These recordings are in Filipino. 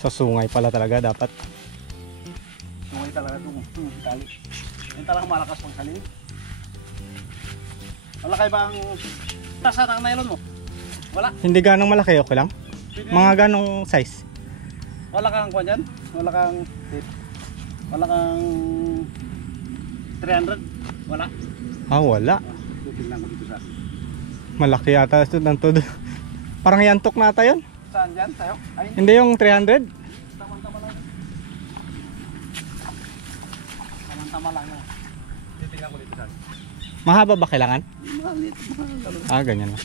Sa sungay pala talaga dapat. Sungay talaga itong tali. Yan talaga malakas pang salin. Malaki ba ang tasa ng nylon mo? Wala. Hindi ganong malaki, okay lang? Pwede. Mga ganong size. Wala kang kwan dyan? Wala kang 300? Wala. Ah, wala. Tingnan ko dito sa. Malaki yata ito ng todo. Parang yantok na ata yun. Saan dyan? Tayo? Ay, Hindi yung 300. tama-tama lang. Tama-tama lang. Titingnan ko dito sa. Mahaba ba kailangan? Malit. Ah, ganyan na.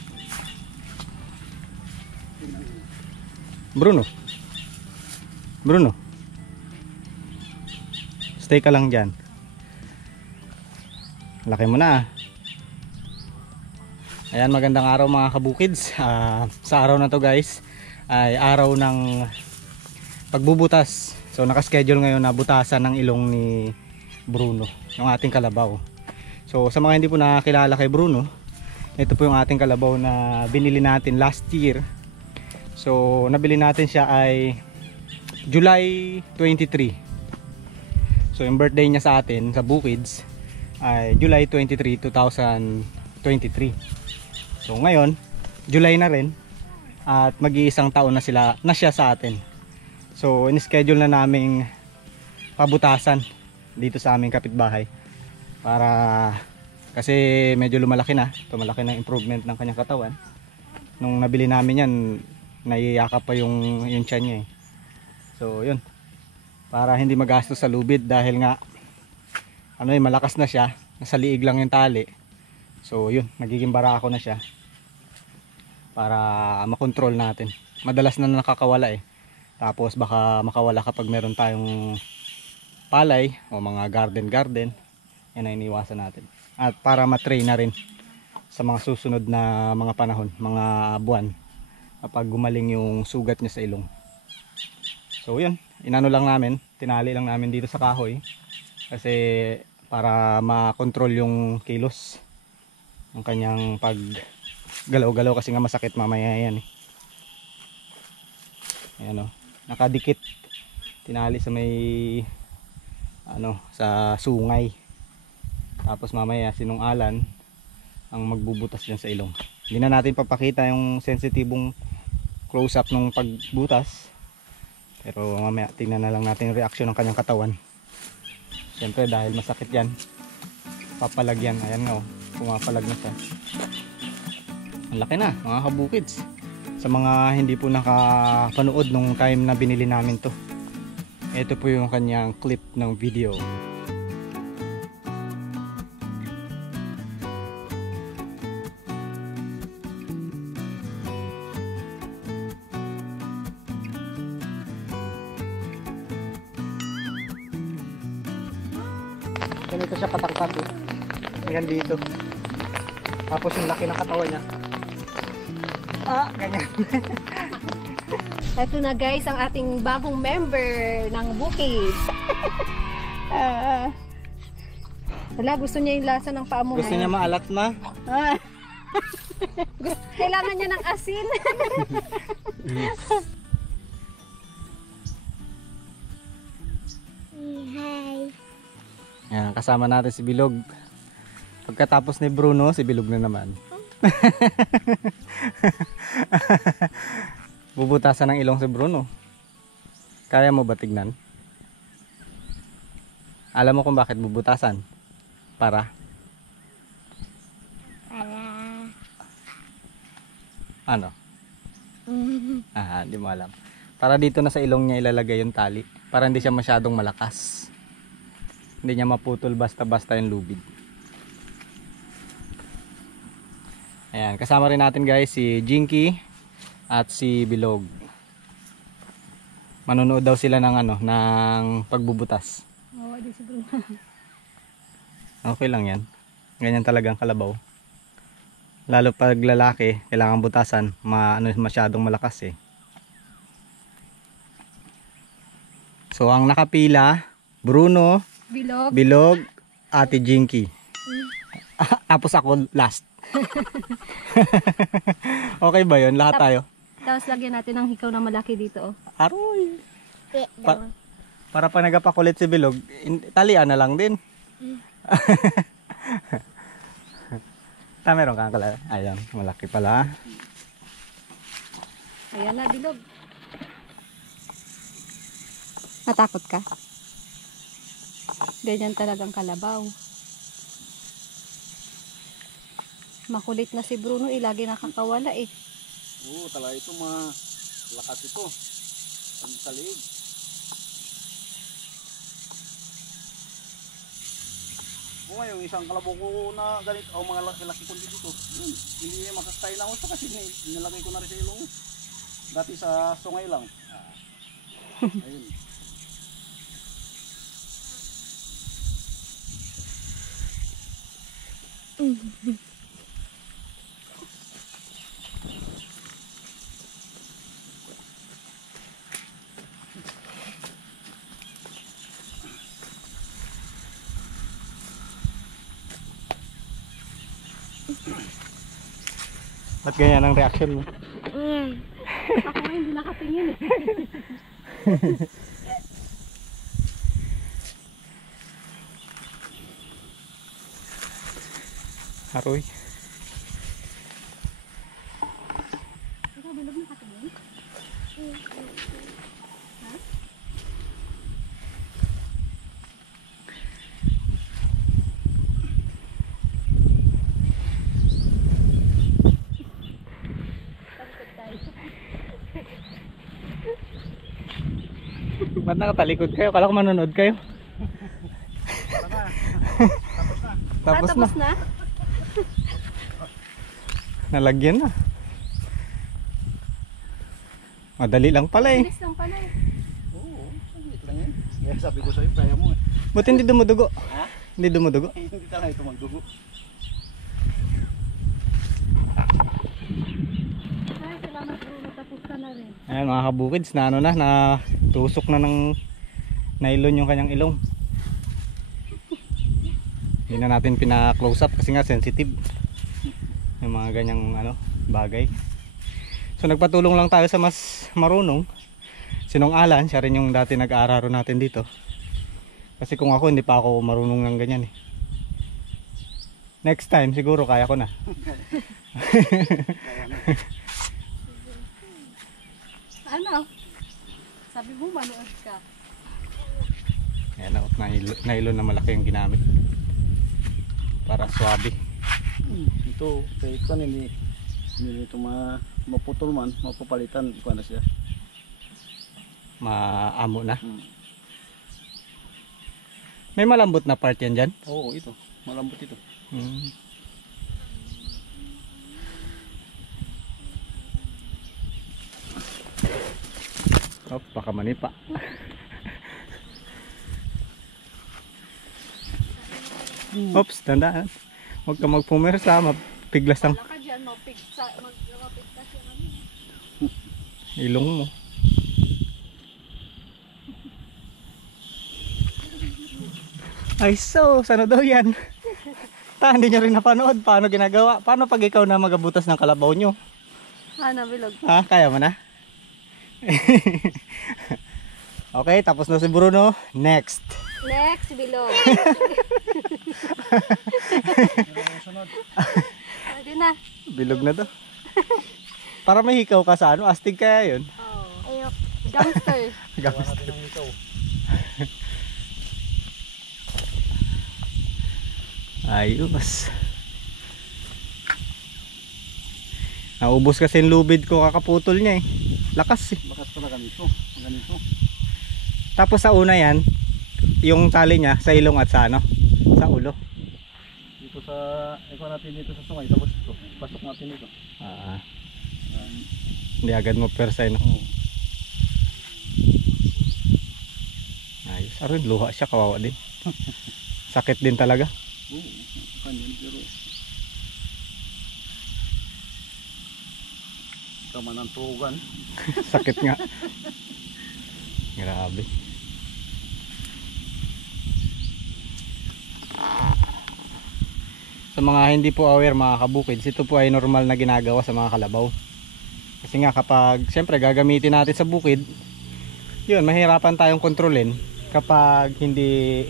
Bruno. Bruno. Stay ka lang dyan. Laki mo na. Ayan, magandang araw mga kabukids. Sa araw na to guys ay araw ng pagbubutas. So nakaschedule ngayon na butasan ng ilong ni Bruno, yung ating kalabaw. So sa mga hindi po nakakilala kay Bruno, ito po yung ating kalabaw na binili natin last year. So nabili natin siya ay July 23. So yung birthday niya sa atin sa Bukids ay July 23, 2023. So ngayon, July na rin at mag-iisang taon na siya sa atin. So in-schedule na naming pabutasan dito sa aming kapitbahay para kasi medyo lumalaki na. Tumalaki na improvement ng kanyang katawan. Nung nabili namin yan, naiyakap pa yung tiyan niya eh. So yun, para hindi magastos sa lubid dahil nga malakas na siya, nasa liig lang yung tali. So yun, nagiging barako na siya para makontrol natin. Madalas na nakakawala eh. Tapos baka makawala kapag meron tayong palay o mga garden. Yan ang iniwasan natin. At para matrain na rin sa mga susunod na mga panahon, mga buwan, kapag gumaling yung sugat niya sa ilong. So yun, inano lang namin, tinali lang namin dito sa kahoy kasi para makontrol yung kilos ng kanyang pag galaw-galaw kasi nga masakit mamaya yan eh. Ayan o, nakadikit, tinali sa may sa sungay. Tapos mamaya sinungalan ang magbubutas dyan sa ilong. Hindi na natin papakita yung sensitibong close up ng pagbutas, pero mamaya tingnan na lang natin yung reaction ng kanyang katawan. Siyempre dahil masakit yan, papalagyan. Ayan nga o, pumapalag na siya. Ang laki na mga kabukids. Sa mga hindi po nakapanood nung time na binili namin to, ito po yung kanyang clip ng video. Ganito siya katangkad eh. Hanggang dito. Tapos yung laki ng katawan niya. Ganyan. Ito na guys ang ating bagong member ng Bukids. Wala, gusto niya yung lasa ng paa mo. Gusto niya maalat na. Kailangan niya ng asin. Hi. Yan, kasama natin si Bilog. Pagkatapos ni Bruno, si Bilog na naman. Bubutasan ng ilong si Bruno. Kaya mo ba tignan? Alam mo kung bakit bubutasan? Para? Ano? Hindi mo alam. Para dito na sa ilong niya ilalagay yung tali. Para hindi siya masyadong malakas. Hindi niya maputol basta-basta yung lubid. Ayan, kasama rin natin guys si Jinky at si Bilog. Manonood daw sila ng ng pagbubutas. Oo, di siguro. Okay lang yan. Ganyan talagang kalabaw. Lalo pag lalaki, kailangan butasan, masyadong malakas eh. So ang nakapila, Bruno, Bilog, Ate Jinky. Tapos ako last. Okay ba yun? Lahat tayo? Tapos lagyan natin ng hikaw na malaki dito. Oh. Aroy! Para pa nagapakulit si Bilog, talian na lang din. Meron kang kala. Ayan, malaki pala. Ayan na, Bilog. Natakot ka? Ganyan talagang kalabaw. Makulit na si Bruno, lagi nakakawala eh. Oo, talaga ito lakas ito. Ang talig. O ngayon, isang kalabaw ko na ganito, o mga laki kundi dito. Yun, hindi niya makakastay na gusto kasi nilagay ko na rin sa ilong. Dati sa sungay lang. Ayun. Ba't ganyan ang reaction mo? Ako nga hindi nakatingin eh. Aroy. Ikaw, Bilog, nakatingin? Ba't nakatalikod kayo? Kala ko manonood kayo. Tapos na. Tapos na? Nalagyan na. Madali lang pala eh. Bilis lang pala eh. Oo, saglit lang yan. Kaya sabi ko sa'yo, kaya mo eh. Buti hindi dumudugo. Ha? Hindi dumudugo. Hindi talaga ito magdugo. Ay, salamat Bruno, tapos ka na rin. Ayan mga kabukids, na ano na tusok na ng nylon yung kanyang ilong. Hindi na natin pina-close up kasi nga sensitive yung mga ganyang bagay. So nagpatulong lang tayo sa mas marunong. Sinong Alan, siya rin yung dati nag-aararo natin dito. Kasi kung ako, hindi pa ako marunong ng ganyan eh. Next time siguro kaya ko na. Ano? Sabi mo manood ka. Ayan ako, nylon na malaki yung ginamit. Para swabe. Ito, kahit kan hindi ito maputol man, mapapalitan ko na siya. Maamo na. May malambot na part yan dyan? Oo, ito. Malambot ito. Oh, baka manipa. Oops, tandaan. Huwag ka magpumersa, mapiglas ang Wala ka dyan, mapigtas yung ilong mo. Ay so, ano daw yan? Hindi nyo rin napanood. Paano ginagawa? Paano pag ikaw na magabutas ng kalabaw nyo? Ano, Bilog? Ha? Kaya mo na? Okay, tapos na si Bruno. Next. Next, Bilog. Pwede na. Bilog na to. Para may hikaw ka sa astig kaya yun. Oh. Ayok. Gangster. Gangster. Ayos. Naubos kasi yung lubid ko kakaputol niya eh. Lakas eh. Bakas pala ganito. Ganito. Tapos sa una yan, yung tali niya sa ilong at sa sa ulo. Dito sa, natin dito sa sungay. Tapos ito, pasok natin dito. Hindi agad mo persay no. Oo. Ayos. Aron, luha siya, kawawa din. Sakit din talaga. Oo, kanyan pero tama ng tugan. Sakit nga. Grabe. Sa mga hindi po aware mga kabukids, ito po ay normal na ginagawa sa mga kalabaw. Kasi nga kapag siyempre gagamitin natin sa bukid, yun, mahirapan tayong kontrolin kapag hindi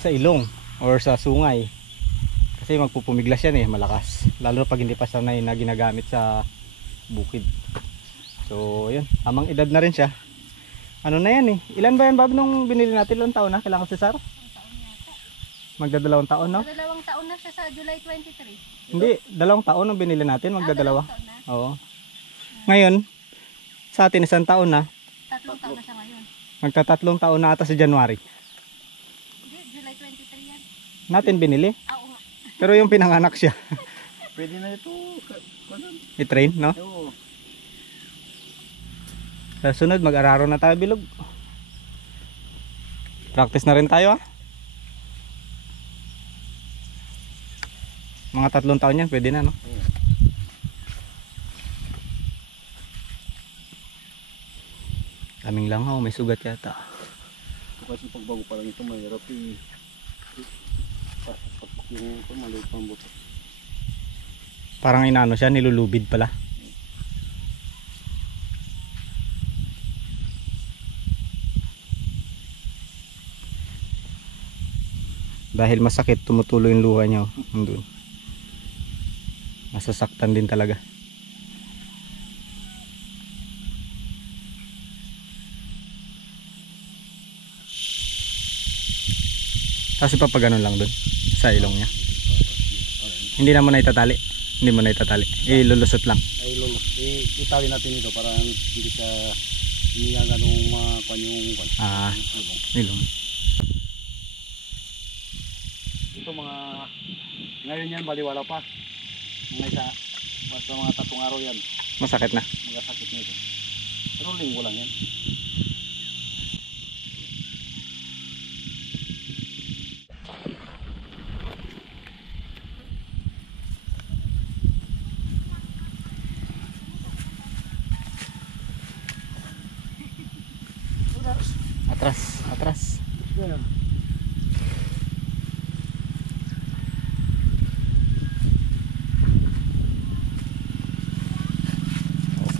sa ilong or sa sungay. Kasi magpupumiglas yan malakas. Lalo pag hindi pa sanay na ginagamit sa bukid. So yun, tamang edad na rin siya. Ano na yan Ilan ba yan, Bob, nung binili natin? Ilang taon na? Kailangan si Sar? Magdadalawang taon, no? Dalawang taon na siya sa July 23. Hindi, 2 taon nung binili natin. Magdadalawa. 2 taon na. Oo. Ngayon, sa atin 1 taon na. 3 taon na siya ngayon. Magta-3 taon na ata sa January. Hindi, July 23 yan. Natin binili. Oo nga. Pero yung pinanganak siya. Pwede na ito. I-train, no? Oo. Sa sunod, mag-araro na tayo, Bilog. Practice na rin tayo, Mga 3 taon yan, pwede na, no? Kaming langaw, may sugat yata. Kasi pagbago pa lang ito, mahirap patok yung maliit pang buto. Parang inaano siya, nilulubid pala. Dahil masakit, tumutuloy yung luha niya. Andun. Masasaktan din talaga. Kasi papaganon lang dun sa ilong niya. Hindi na mo na itatali. Hindi mo na itatali. Ilulusot lang. Ay lolo, itali natin ito para hindi siya iniyaga nung mga kanyang Ilong. Ito mga ngayon yan baliwala pa. Mga isa basta mga 3 araw yan. Masakit na. Magasakit na ito. Pero linggo lang yan. Atras.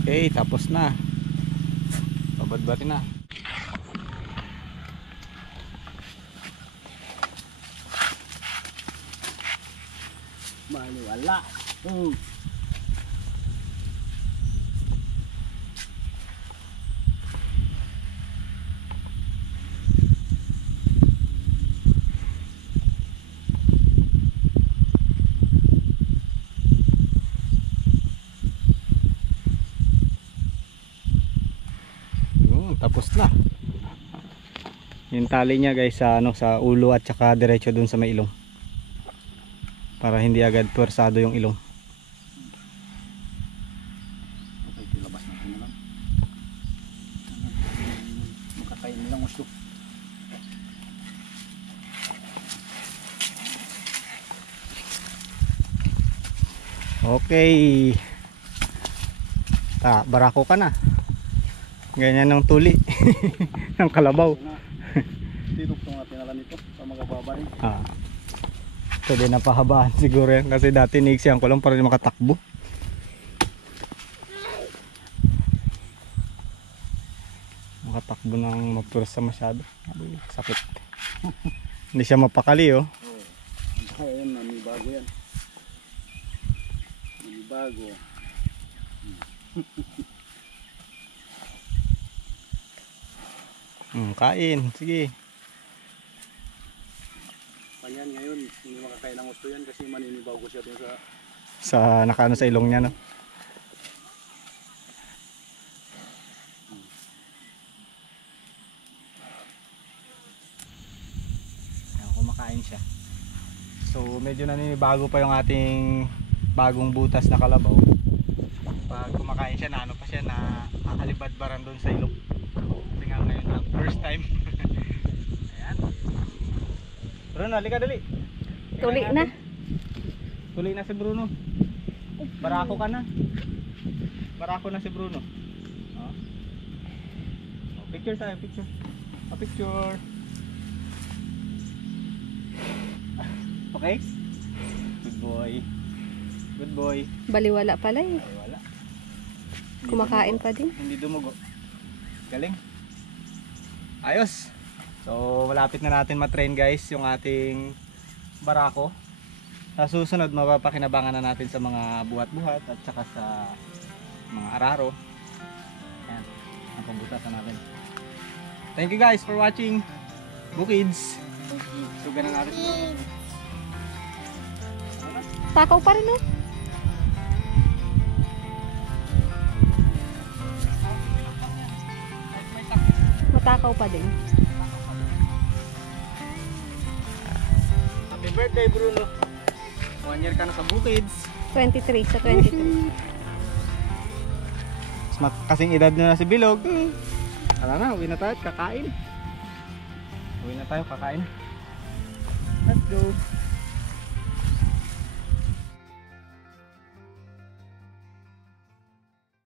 Okay, tapos na. Babadbatin na. Maliwala. Tapos na. Yung tali niya guys sa sa ulo at saka diretso dun sa may ilong. Para hindi agad puwersado yung ilong. Okay, ilabas natin na lang. Makakain nilang gusto. Okay. Barako ka na. Ganyan ng tuli ng kalabaw. Tinuktong natin alam ito sa mga babari. Pwede na pahabaan siguro yan kasi dati niiksyan ko lang para makatakbo. Makatakbo ng mapursa masyado. Sakit. Hindi siya mapakali Ayun, bago yan. Bago. Kain, sige. Panyan ngayon, hindi makakain ng gusto yan kasi maninibaw ko siya dun sa nakaano sa ilong niya, no? Ayan, kumakain siya. So medyo naninibago pa yung ating bagong butas na kalabaw. Pag kumakain siya, na ano pa siya, na alibadbaran doon sa ilong. Kasi nga ngayon lang, first time. Ayan. Bruno, halika dali. Tuli na. Tuli na si Bruno. Barako ka na. Barako na si Bruno. Picture tayo, picture. Picture. Okay? Good boy. Good boy. Baliwala pala Ay, wala. Kumakain pa din. Hindi dumugo. Galing. Ayos. So malapit na natin matrain guys yung ating barako. Sa susunod mapapakinabangan na natin sa mga buhat-buhat at saka sa mga araro. Ayan, ang pambutasan natin. Thank you guys for watching Bukids. Sugan na natin. Takaw pa rin, no? Matakaw pa din. Happy birthday Bruno. 1 year ka na sa Bukids. 23 sa 23. Kasing edad na si Bilog. Tara na, uwi na tayo at kakain. Uwi na tayo, kakain. Let's go.